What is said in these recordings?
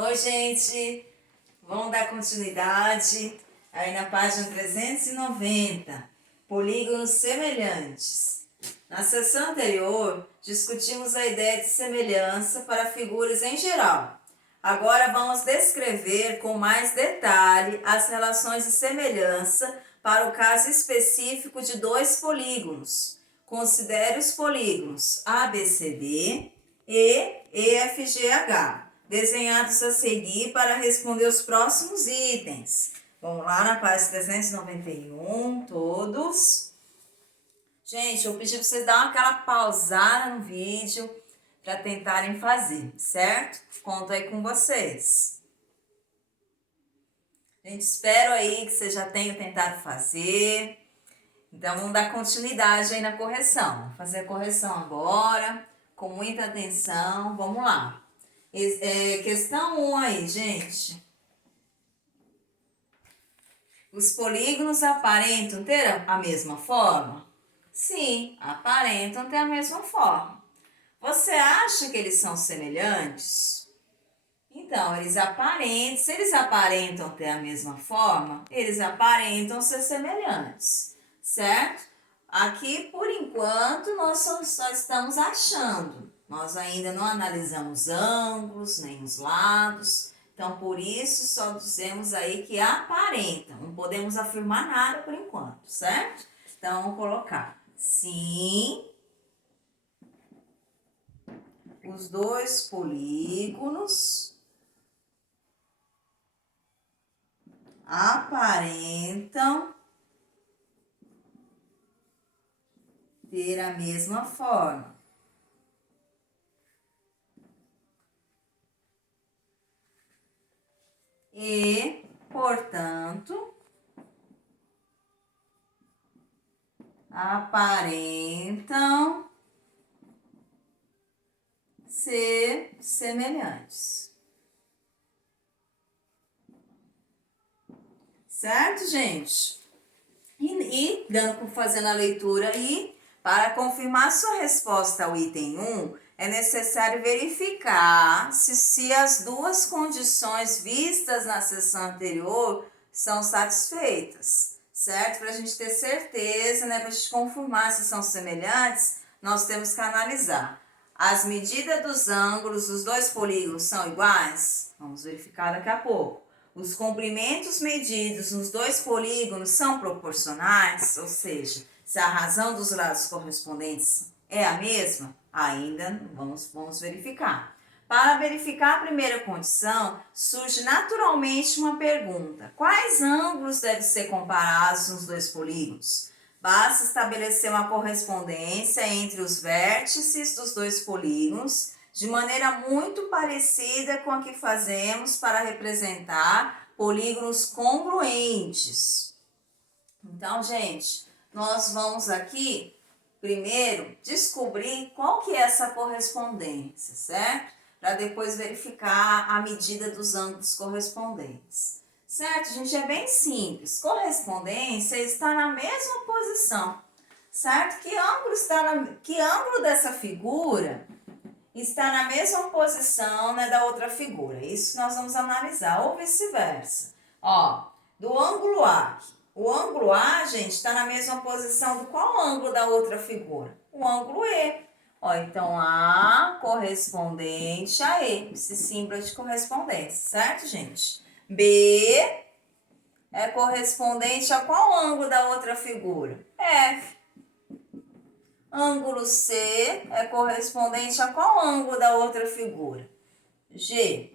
Oi, gente! Vamos dar continuidade aí na página 390, polígonos semelhantes. Na sessão anterior, discutimos a ideia de semelhança para figuras em geral. Agora vamos descrever com mais detalhe as relações de semelhança para o caso específico de dois polígonos. Considere os polígonos ABCD e EFGH, desenhados a seguir para responder os próximos itens. Vamos lá na página 391, todos. Gente, eu pedi para vocês darem aquela pausada no vídeo para tentarem fazer, certo? Conto aí com vocês. Gente, espero aí que vocês já tenham tentado fazer. Então, vamos dar continuidade aí na correção. Vou fazer a correção agora, com muita atenção. Vamos lá. Questão 1 aí, gente. Os polígonos aparentam ter a mesma forma? Sim, aparentam ter a mesma forma. Você acha que eles são semelhantes? Então, se eles aparentam ter a mesma forma, eles aparentam ser semelhantes, certo? Aqui, por enquanto, nós só estamos achando. Nós ainda não analisamos ângulos, nem os lados. Então, por isso, só dizemos aí que aparentam. Não podemos afirmar nada por enquanto, certo? Então, vamos colocar sim. Os dois polígonos aparentam ter a mesma forma. E, portanto, aparentam ser semelhantes. Certo, gente? Fazendo a leitura aí, para confirmar sua resposta ao item 1, é necessário verificar se as duas condições vistas na seção anterior são satisfeitas, certo? Para a gente ter certeza, né, para a gente confirmar se são semelhantes, nós temos que analisar. As medidas dos ângulos dos dois polígonos são iguais? Vamos verificar daqui a pouco. Os comprimentos medidos nos dois polígonos são proporcionais, ou seja, se a razão dos lados correspondentes é a mesma, ainda vamos verificar. Para verificar a primeira condição, surge naturalmente uma pergunta: quais ângulos devem ser comparados nos dois polígonos? Basta estabelecer uma correspondência entre os vértices dos dois polígonos, de maneira muito parecida com a que fazemos para representar polígonos congruentes. Então, gente, nós vamos aqui primeiro descobrir qual que é essa correspondência, certo? Para depois verificar a medida dos ângulos correspondentes. Certo, gente? É bem simples. Correspondência está na mesma posição, certo? Que ângulo dessa figura está na mesma posição, né, da outra figura? Isso nós vamos analisar, ou vice-versa. Ó, do ângulo A. O ângulo A, gente, está na mesma posição do qual ângulo da outra figura? O ângulo E. Ó, então, A correspondente a E. Esse símbolo de correspondência, certo, gente? B é correspondente a qual ângulo da outra figura? F. Ângulo C é correspondente a qual ângulo da outra figura? G.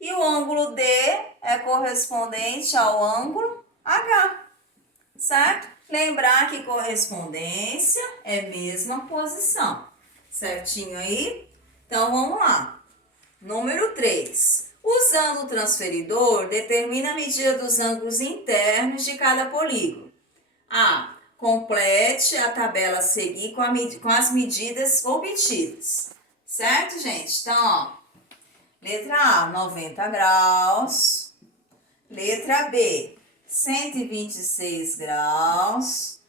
E o ângulo D é correspondente ao ângulo H, certo? Lembrar que correspondência é mesma posição, certinho aí? Então, vamos lá. Número 3. Usando o transferidor, determina a medida dos ângulos internos de cada polígono. A. Complete a tabela a seguir com as medidas obtidas. Certo, gente? Então, ó, letra A, 90 graus. Letra B, 126 graus.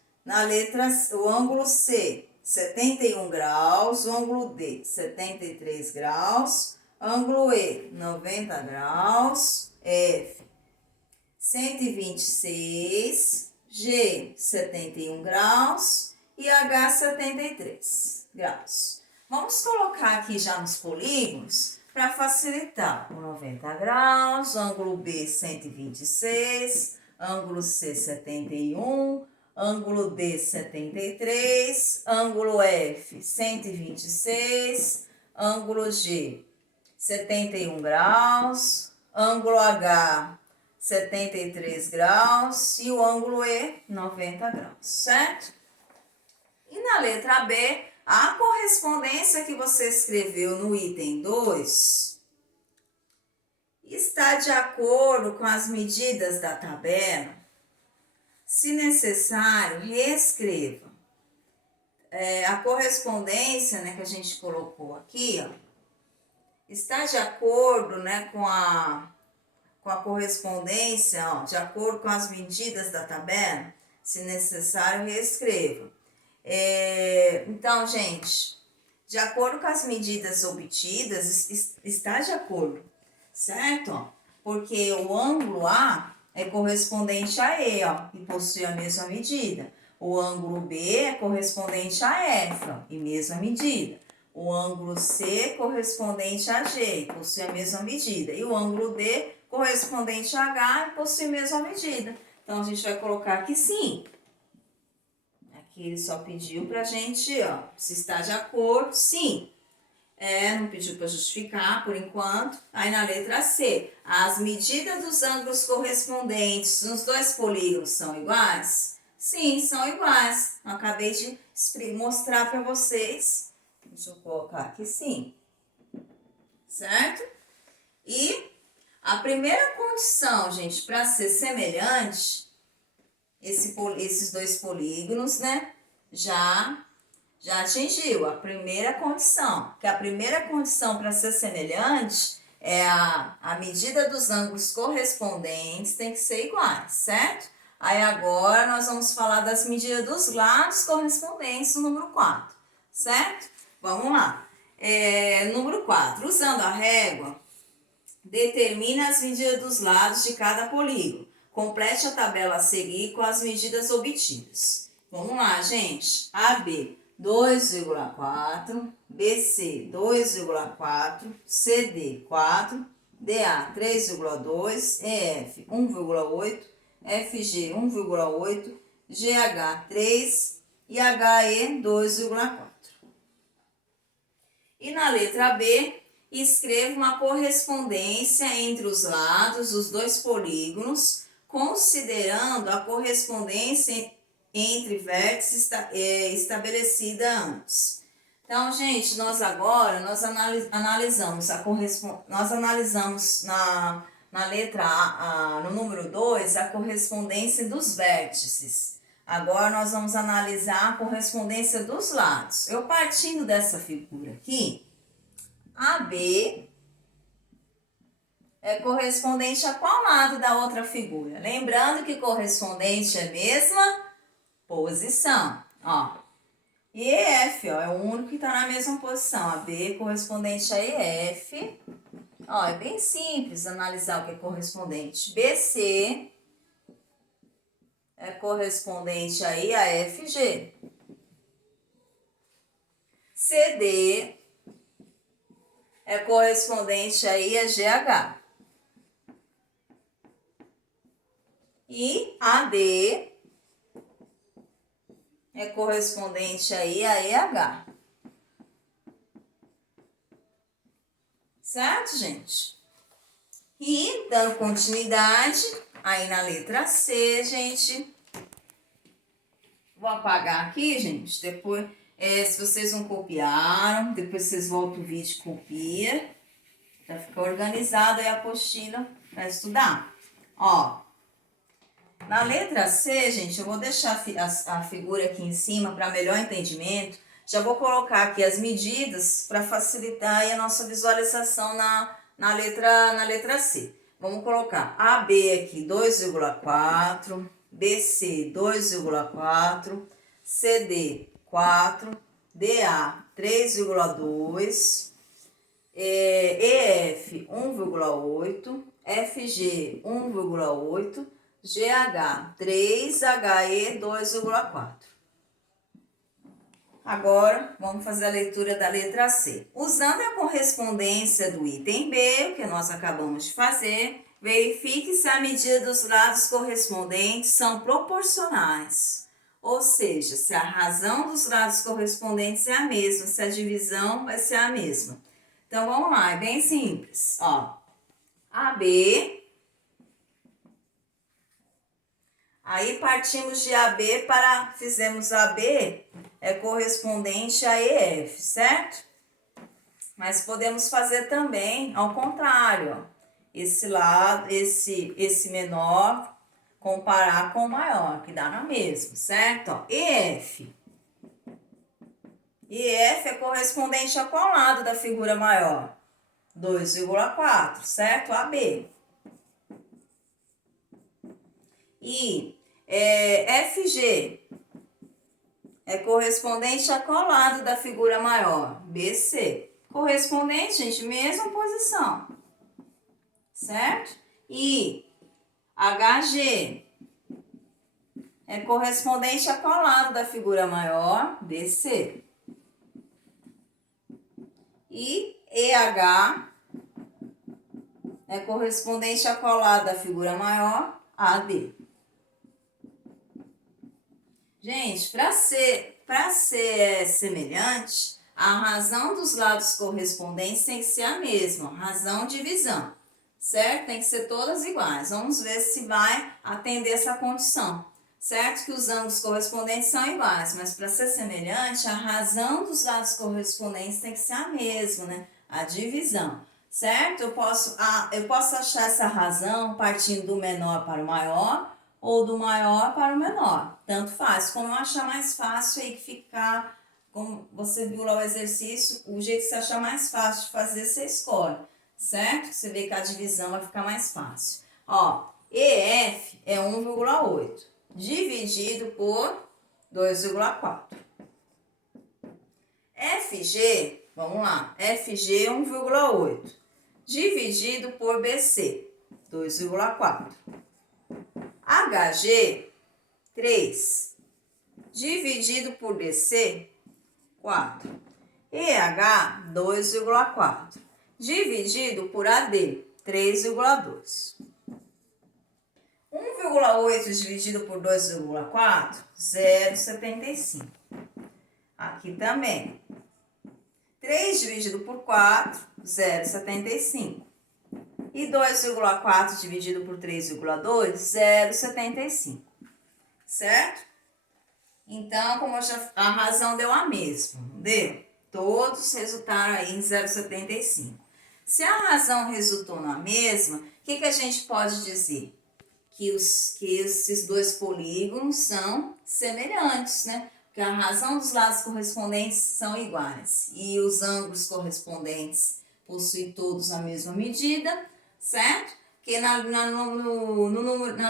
O ângulo C, 71 graus. O ângulo D, 73 graus. ângulo E, 90 graus, F, 126, G, 71 graus e H, 73 graus. Vamos colocar aqui já nos polígonos para facilitar. O 90 graus, ângulo B, 126, ângulo C, 71, ângulo D, 73, ângulo F, 126, ângulo G, 71 graus, ângulo H, 73 graus e o ângulo E, 90 graus, certo? E na letra B, a correspondência que você escreveu no item 2 está de acordo com as medidas da tabela. Se necessário, reescreva. A correspondência, né, que a gente colocou aqui, ó, está de acordo, né, com a correspondência, ó, de acordo com as medidas da tabela. Se necessário, reescreva. Então, gente, de acordo com as medidas obtidas, está de acordo, certo? Ó, porque o ângulo A é correspondente a E, ó, e possui a mesma medida. O ângulo B é correspondente a F, ó, e mesma medida. O ângulo C é correspondente a G, e possui a mesma medida. E o ângulo D correspondente a H, e possui a mesma medida. Então, a gente vai colocar aqui sim. Aqui ele só pediu pra gente, ó, se está de acordo, sim. Não pediu para justificar por enquanto. Aí na letra C, as medidas dos ângulos correspondentes nos dois polígonos são iguais? Sim, são iguais. Eu acabei de mostrar para vocês. Deixa eu colocar aqui sim. Certo? E a primeira condição, gente, para ser semelhante, esses dois polígonos, né, já atingiu a primeira condição. Que a primeira condição para ser semelhante é a medida dos ângulos correspondentes tem que ser iguais, certo? Aí agora nós vamos falar das medidas dos lados correspondentes no número 4, certo? Vamos lá. Número 4. Usando a régua, determina as medidas dos lados de cada polígono. Complete a tabela a seguir com as medidas obtidas. Vamos lá, gente. AB 2,4, BC 2,4, CD 4, DA 3,2, EF 1,8, FG 1,8, GH 3 e HE 2,4. E na letra B, escreva uma correspondência entre os lados dos dois polígonos, considerando a correspondência entre vértices estabelecida antes. Então, gente, nós analisamos na letra A, no número 2, a correspondência dos vértices. Agora nós vamos analisar a correspondência dos lados. Eu partindo dessa figura aqui, AB é correspondente a qual lado da outra figura? Lembrando que correspondente é a mesma posição, ó. E EF, ó, é o único que está na mesma posição. A B é correspondente a EF. Ó, é bem simples analisar o que é correspondente. BC é correspondente aí a FG. CD é correspondente aí a GH. E AD é correspondente aí a EH. Certo, gente? E, dando continuidade, aí na letra C, gente, vou apagar aqui, gente, depois, se vocês não copiaram, depois vocês voltam o vídeo e copia, pra ficar organizado aí a apostila para estudar. Ó, na letra C, gente, eu vou deixar a figura aqui em cima para melhor entendimento. Já vou colocar aqui as medidas para facilitar aí a nossa visualização na letra C. Vamos colocar AB aqui 2,4, BC 2,4, CD 4, DA 3,2, EF 1,8, FG 1,8, GH 3, HE 2,4. Agora, vamos fazer a leitura da letra C. Usando a correspondência do item B, o que nós acabamos de fazer, verifique se a medida dos lados correspondentes são proporcionais. Ou seja, se a razão dos lados correspondentes é a mesma, se a divisão vai ser a mesma. Então, vamos lá, é bem simples. Ó, AB. Aí, partimos de AB fizemos AB é correspondente a EF, certo? Mas podemos fazer também ao contrário, ó. Esse lado, esse menor, comparar com o maior, que dá na mesma, certo? Ó, EF. EF é correspondente a qual lado da figura maior? 2,4, certo? AB. E FG é correspondente a qual lado da figura maior? BC. Correspondente, gente, mesma posição, certo? E HG é correspondente a qual lado da figura maior? BC. E EH é correspondente a qual lado da figura maior? AD. Gente, para ser semelhante, a razão dos lados correspondentes tem que ser a mesma, razão divisão, certo? Tem que ser todas iguais. Vamos ver se vai atender essa condição, certo? Que os ângulos correspondentes são iguais, mas para ser semelhante, a razão dos lados correspondentes tem que ser a mesma, né? A divisão, certo? Eu posso achar essa razão partindo do menor para o maior, ou do maior para o menor, tanto faz. Como eu achar mais fácil aí que ficar, como você viu lá o exercício, o jeito que você achar mais fácil de fazer, você escolhe, certo? Você vê que a divisão vai ficar mais fácil. Ó, EF é 1,8 dividido por 2,4. FG, vamos lá, FG é 1,8 dividido por BC, 2,4. HG, 3, dividido por BC, 4. EH, 2,4, dividido por AD, 3,2. 1,8 dividido por 2,4, 0,75. Aqui também. 3 dividido por 4, 0,75. E 2,4 dividido por 3,2, 0,75. Certo? Então, como a razão deu a mesma, deu? Todos resultaram aí em 0,75. Se a razão resultou na mesma, o que a gente pode dizer? Que esses dois polígonos são semelhantes, né? Porque a razão dos lados correspondentes são iguais. E os ângulos correspondentes possuem todos a mesma medida, certo? Porque na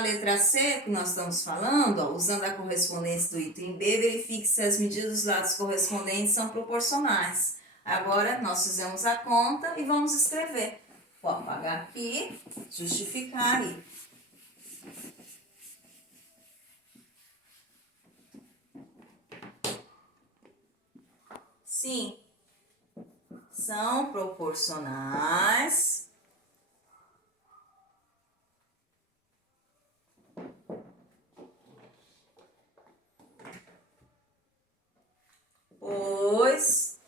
letra C, que nós estamos falando, ó, usando a correspondência do item B, verifique se as medidas dos lados correspondentes são proporcionais. Agora, nós fizemos a conta e vamos escrever. Vou apagar aqui, justificar aí. Sim, são proporcionais. Pois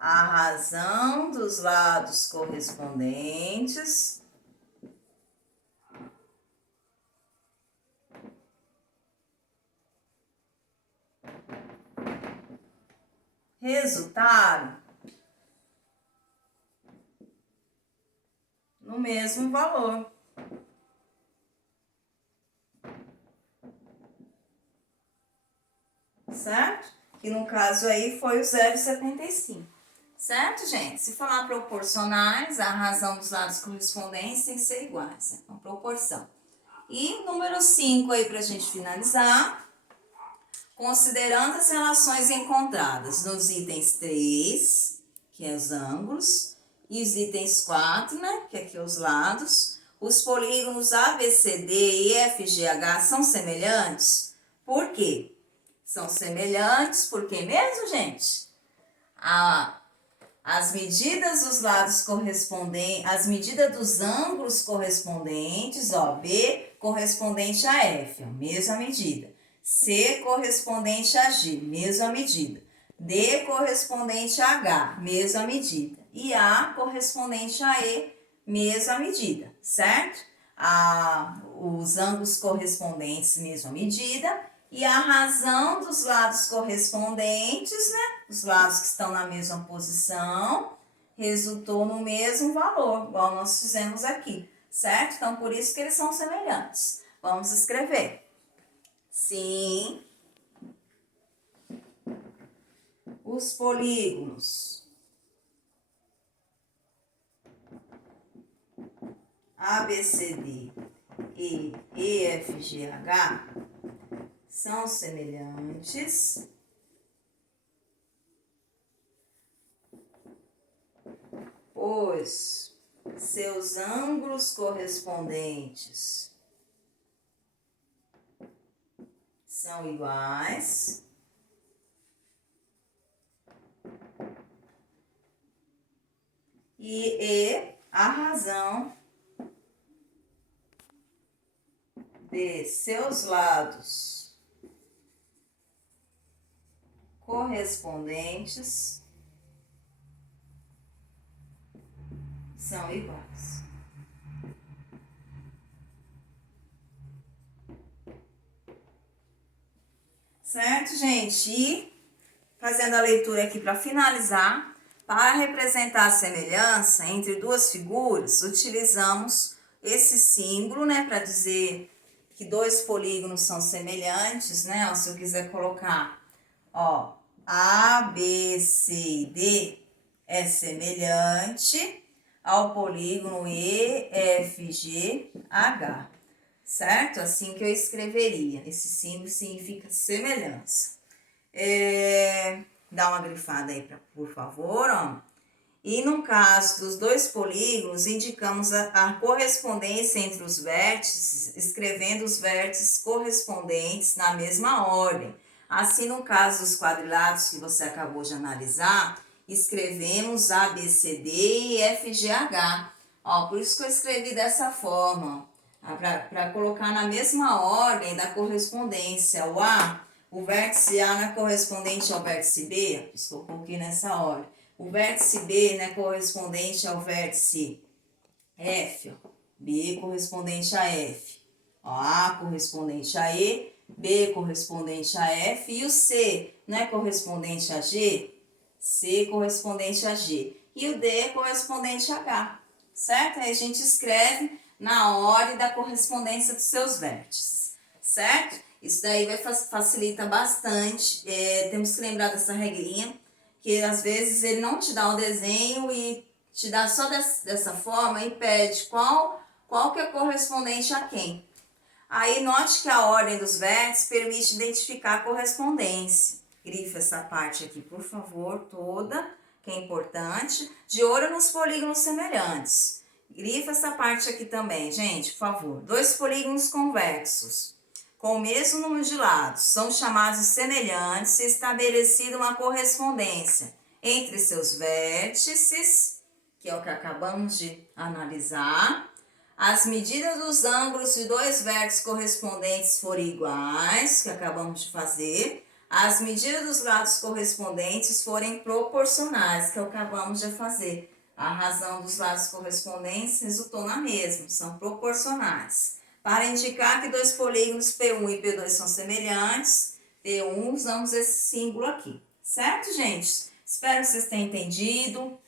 a razão dos lados correspondentes resultaram no mesmo valor. Certo? Que no caso aí foi o 0,75. Certo, gente? Se falar proporcionais, a razão dos lados correspondentes tem que ser iguais, né? Uma proporção. E número 5 aí pra gente finalizar. Considerando as relações encontradas nos itens 3, que é os ângulos, e os itens 4, né, que aqui é os lados. Os polígonos ABCD e FGH são semelhantes? Por quê? São semelhantes porque mesmo, gente, as medidas dos lados correspondentes, as medidas dos ângulos correspondentes, ó, B correspondente a F, ó, mesma medida. C correspondente a G, mesma medida. D correspondente a H, mesma medida. E A correspondente a E, mesma medida, certo? Os ângulos correspondentes, mesma medida. E a razão dos lados correspondentes, né? Os lados que estão na mesma posição, resultou no mesmo valor, igual nós fizemos aqui, certo? Então, por isso que eles são semelhantes. Vamos escrever. Sim, os polígonos ABCD e EFGH são semelhantes pois seus ângulos correspondentes são iguais e a razão de seus lados correspondentes são iguais. Certo, gente? E fazendo a leitura aqui para finalizar, para representar a semelhança entre duas figuras, utilizamos esse símbolo, né, para dizer que dois polígonos são semelhantes, né? Ó, se eu quiser colocar, ó, A, B, C e D é semelhante ao polígono E, F, G, H, certo? Assim que eu escreveria. Esse símbolo significa semelhança. Dá uma grifada aí, por favor, ó. E no caso dos dois polígonos, indicamos a correspondência entre os vértices, escrevendo os vértices correspondentes na mesma ordem. Assim, no caso dos quadrilados que você acabou de analisar, escrevemos A, B, C, D e F, G, H. Ó, por isso que eu escrevi dessa forma, para colocar na mesma ordem da correspondência. O A, o vértice A não é correspondente ao vértice B, por isso que eu coloquei nessa ordem. O vértice B, né, correspondente ao vértice F, ó. B correspondente a F, ó, A correspondente a E, B correspondente a F, e o C, né, correspondente a G, C correspondente a G, e o D correspondente a H, certo? Aí a gente escreve na ordem da correspondência dos seus vértices, certo? Isso daí facilita bastante, temos que lembrar dessa regrinha, que às vezes ele não te dá o desenho e te dá só dessa forma e pede qual que é correspondente a quem. Aí note que a ordem dos vértices permite identificar a correspondência. Grifa essa parte aqui, por favor, toda, que é importante. De olho nos polígonos semelhantes. Grifa essa parte aqui também, gente, por favor. Dois polígonos convexos com o mesmo número de lados são chamados de semelhantes se estabelecida uma correspondência entre seus vértices, que é o que acabamos de analisar, as medidas dos ângulos de dois vértices correspondentes forem iguais, que acabamos de fazer, as medidas dos lados correspondentes forem proporcionais, que acabamos de fazer. A razão dos lados correspondentes resultou na mesma, são proporcionais. Para indicar que dois polígonos P1 e P2 são semelhantes, P1, usamos esse símbolo aqui. Certo, gente? Espero que vocês tenham entendido.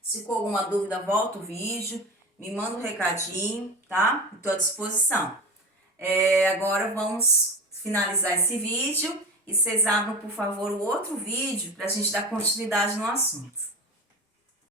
Se ficou alguma dúvida, volta o vídeo, me manda um recadinho, tá? Estou à disposição. Agora vamos finalizar esse vídeo e vocês abram, por favor, o outro vídeo para a gente dar continuidade no assunto.